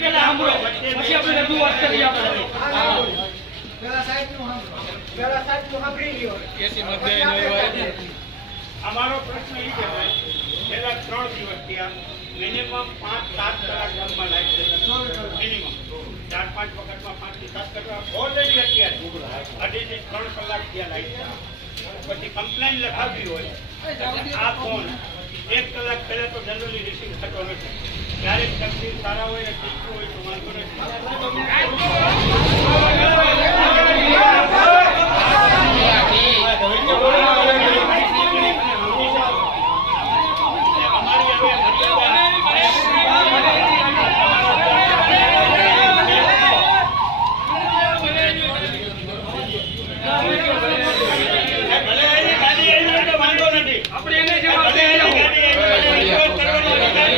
પહેલા સાંભળો. પછી આપણે રજૂઆત કરી આપણે. પેલા. પેલા સાંભળી લ્યો. અમારો પ્રશ્ન એ છે ભાઈ છેલ્લા ત્રણ દિવસ ત્યાં મિનિમમ પાંચ સાત કલાક ગામમાં છે. મિનિમમ ચાર પાંચ વખતમાં પાંચથી સાત કલાક. ઓલરેડી અત્યારે. અઢીથી ત્રણ કલાક ત્યાં છે. પછી કમ્પ્લેન લખાવી હોય. આ ફોન એક કલાક પહેલા તો જનરલી રિસીવ ક્યારેક તકલીફ સારા હોય ને ઠીક હોય તો વાંધો નથી અમારી હવે ભલે એની ગાડી આવી હોય તો વાંધો નથી આપણે એને જવાબ ભલે એની ગાડી આવી હોય તો વિરોધ કરવાનો અધિકાર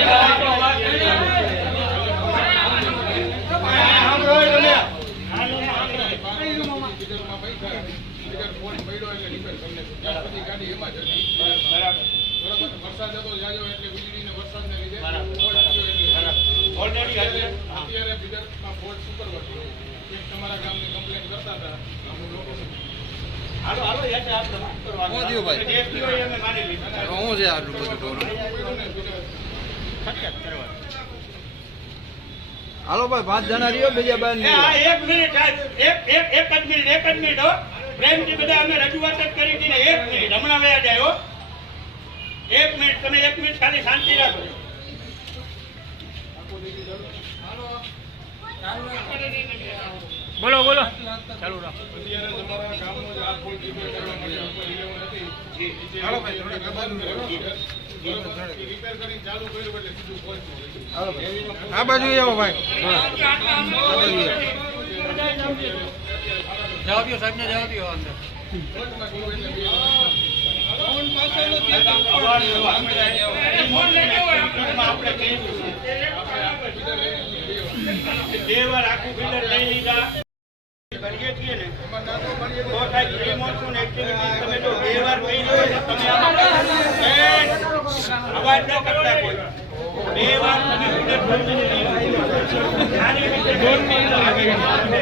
છે. વરસાદ હતો જાજો એટલે અત્યારે બિદરમાં ફોલ્ટ એક તમારા ગામની કમ્પ્લેન કરતા હતા અમુક લોકો હાલો કરવાની. ભાઈ? જે માની લીધું. છે આટલું બધું. હાલો ભાઈ પાંચ જણા રહ્યો બીજા બેન એક મિનિટ એક એક એક જ મિનિટ એક જ મિનિટ હો. પ્રેમથી બધા અમે રજૂઆત જ કરી હતી એક મિનિટ. હમણાં વયા જાય હો. એક મિનિટ તમે એક મિનિટ ખાલી શાંતિ રાખો. બોલો બોલો. ચાલુ રાખો. અત્યારે તમારા ગામનો જે આ બાજુ આવો ભાઈ. જવાબ દો સાહેબ ને જવાબ દો અંદર. બે વાર આખું બિલ્ડર લઈ લીધા. કરીએ છીએ ને. તો સાહેબ પ્રી મોન્સૂન એક્ટિવિટી તમે જો બે વાર કહી દો તમે અવાજ ન કરતા કોઈ. બે વાર તમે ખાલી ખરીદીને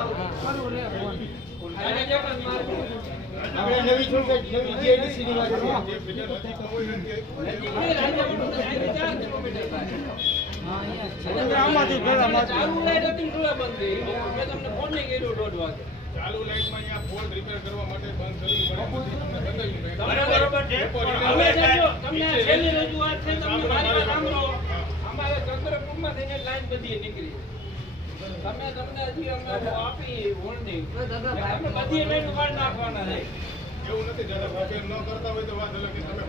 લો. સારી રીતે બીજી વાત છે. આપણે નવી ચૂંટણી નવી GIDC ની વાત કરીએ. ચાલુ લાઈટમાં અહીંયા ફોલ્ટ રિપેર કરવા માટે બંધ કરવી તમને બતાવ્યું છે પણ હવે સાહેબ તમને છેલ્લી રજૂઆત છે તમને મારી વાત સાંભળો. અમારે ચંદ્રપુરમાં થઈને લાઈન બધી નીકળી તમે તમને હજી અમે આપી. તમે બધી લાઈન ઉપાડી નાખવાના છે. એવું નથી દાદા રિપેર ન કરતા હોય તો વાત અલગ. તમે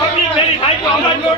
પબ્લિક ભેરી થાય તો